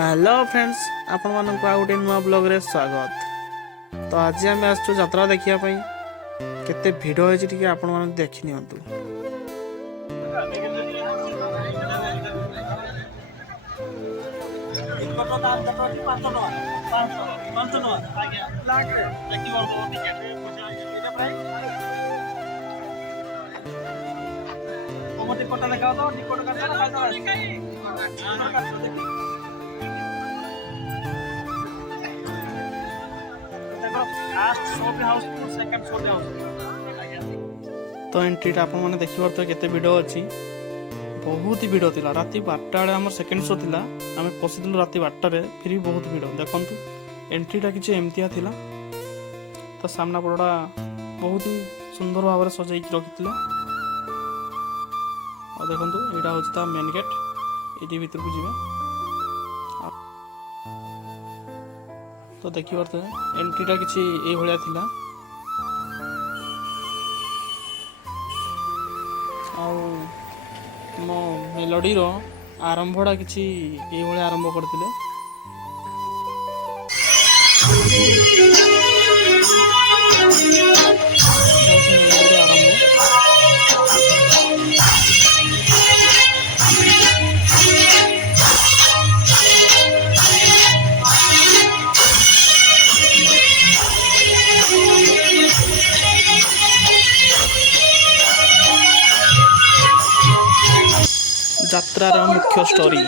Hello friends, आपण मानक आ गोटे नुआ ब्लॉग रे स्वागत। तो आज आम आसु यात्रा देखिया पई केते भिड़ होय जे आपण मानक देखि नियंतु। तो एंट्री आप देखिए तो केते भिड़ अच्छी, बहुत ही भिड़ थिला। राति 12टा बेले आम सेकेंड शो थिला, आम पशिलु राति 12टारे, फिर भी बहुत भिड़। देखंतु एंट्रीटा किसी एमतिया थिला। तो सामना पड़ाटा बहुत ही सुंदर भाव में सजाई रखी। और देखंतु एटा होता मेन गेट, ये भीतर को जीवे। तो देखी पार्थे एंट्रीटा किसी ये भाया थिला। मो मेलोडी रो आरंभटा किसी ये भाया आरंभ करते। यात्रार मुख्य स्टोरी